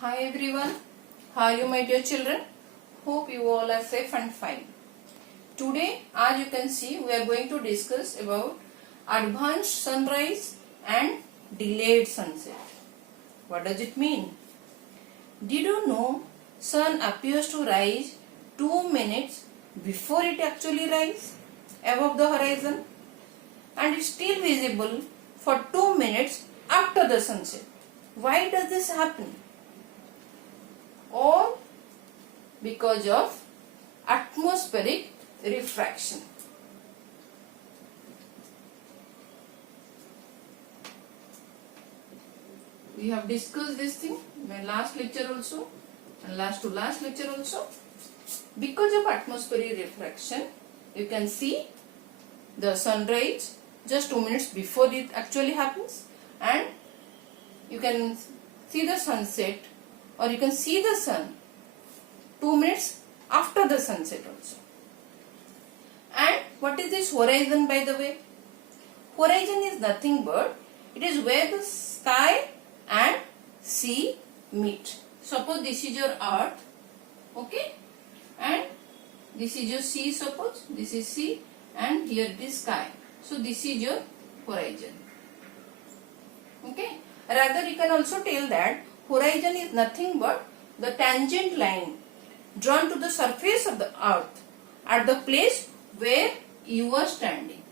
Hi everyone, how are you my dear children? Hope you all are safe and fine. Today, as you can see, we are going to discuss about advanced sunrise and delayed sunset. What does it mean? Did you know sun appears to rise 2 minutes before it actually rises above the horizon and is still visible for 2 minutes after the sunset? Why does this happen? All because of atmospheric refraction. We have discussed this thing in my last lecture also and last to last lecture also. Because of atmospheric refraction, you can see the sunrise just 2 minutes before it actually happens, and you can see the sunset, or you can see the sun 2 minutes after the sunset also. And what is this horizon, by the way? Horizon is nothing but it is where the sky and sea meet. Suppose this is your earth, okay, and this is your sea. Suppose this is sea and here it is sky. So this is your horizon, okay. Rather, you can also tell that horizon is nothing but the tangent line drawn to the surface of the earth at the place where you are standing,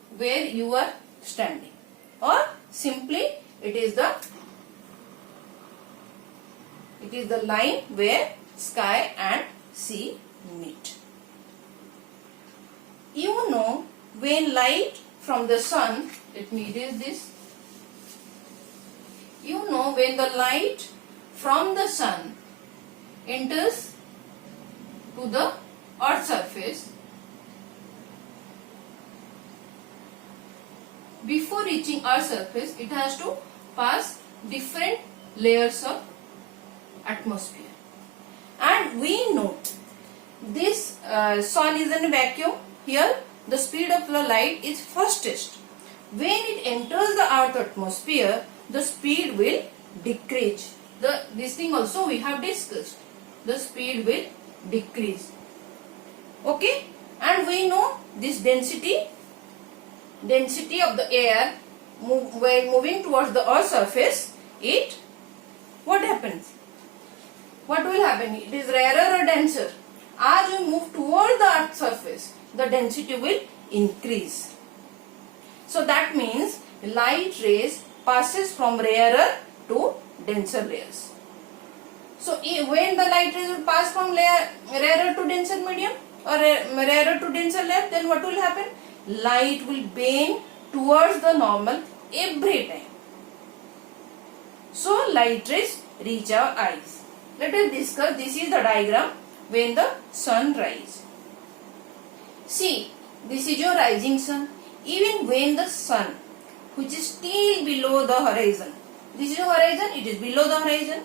or simply it is the line where sky and sea meet. You know, when light from the sun, let me erase this. You know, when the light from the sun enters to the earth's surface, before reaching earth's surface, it has to pass different layers of atmosphere. And we know this sun is in a vacuum. Here the speed of the light is fastest. When it enters the earth atmosphere, the speed will decrease. This thing also we have discussed. The speed will decrease. Okay? And we know this density of the air while moving towards the earth's surface, what happens? What will happen? It is rarer or denser. As we move towards the earth's surface, the density will increase. So that means light rays passes from rarer to denser layers. So when the light rays will pass from rarer to denser medium or rarer to denser layer, then what will happen? Light will bend towards the normal every time. So light rays reach our eyes. Let us discuss. This is the diagram when the sun rises. See, this is your rising sun. Even when the sun, which is still below the horizon, this is the horizon, it is below the horizon,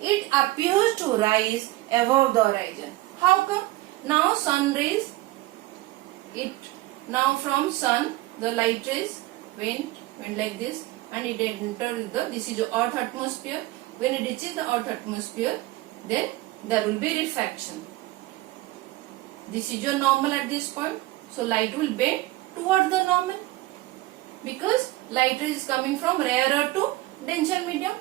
it appears to rise above the horizon. How come? Now sun rays, now from sun the light rays went like this and it enters this is the earth atmosphere. When it reaches the earth atmosphere, then there will be refraction. This is your normal at this point. So light will bend towards the normal because light rays is coming from rarer to denser medium.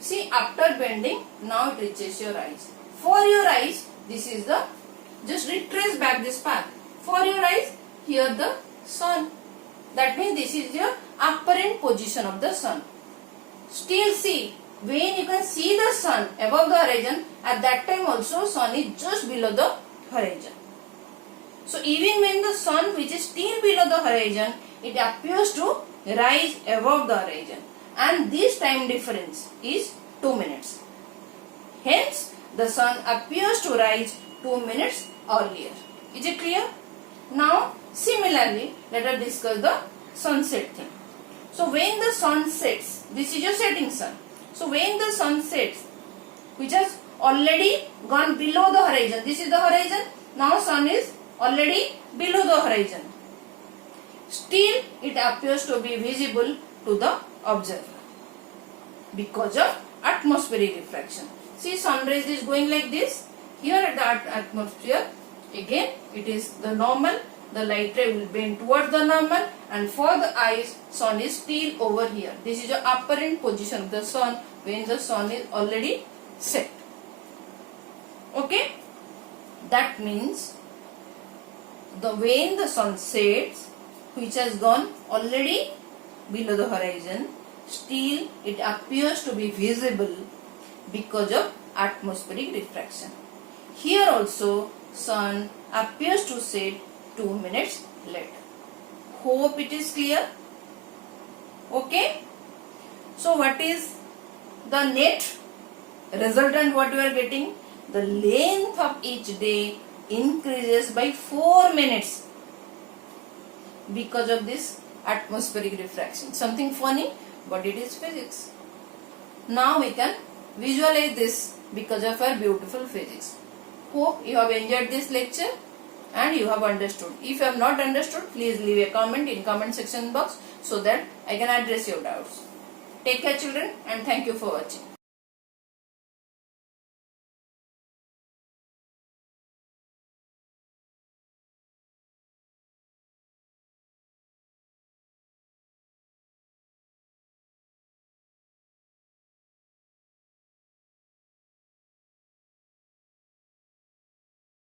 See, after bending, now it reaches your eyes. For your eyes, this is the, just retrace back this path. For your eyes, here the sun. That means this is your apparent position of the sun. Still see, when you can see the sun above the horizon, at that time also sun is just below the horizon. So even when the sun, which is still below the horizon, it appears to rise above the horizon. And this time difference is 2 minutes. Hence, the sun appears to rise 2 minutes earlier. Is it clear? Now, similarly, let us discuss the sunset thing. So, when the sun sets, this is your setting sun. So, when the sun sets, which has already gone below the horizon, this is the horizon, now sun is already below the horizon. Still, it appears to be visible to the observer because of atmospheric refraction. See, sun rays is going like this. Here at the atmosphere, again it is the normal. The light ray will bend towards the normal, and for the eyes, sun is still over here. This is the apparent position of the sun when the sun is already set. Okay? That means when the sun sets, which has gone already below the horizon, still it appears to be visible because of atmospheric refraction. Here also sun appears to set 2 minutes later. Hope it is clear. Okay. So what is the net resultant what we are getting? The length of each day increases by 4 minutes because of this atmospheric refraction. Something funny, but it is physics. Now we can visualize this because of our beautiful physics. Hope you have enjoyed this lecture and you have understood. If you have not understood, please leave a comment in comment section box so that I can address your doubts. Take care children, and thank you for watching.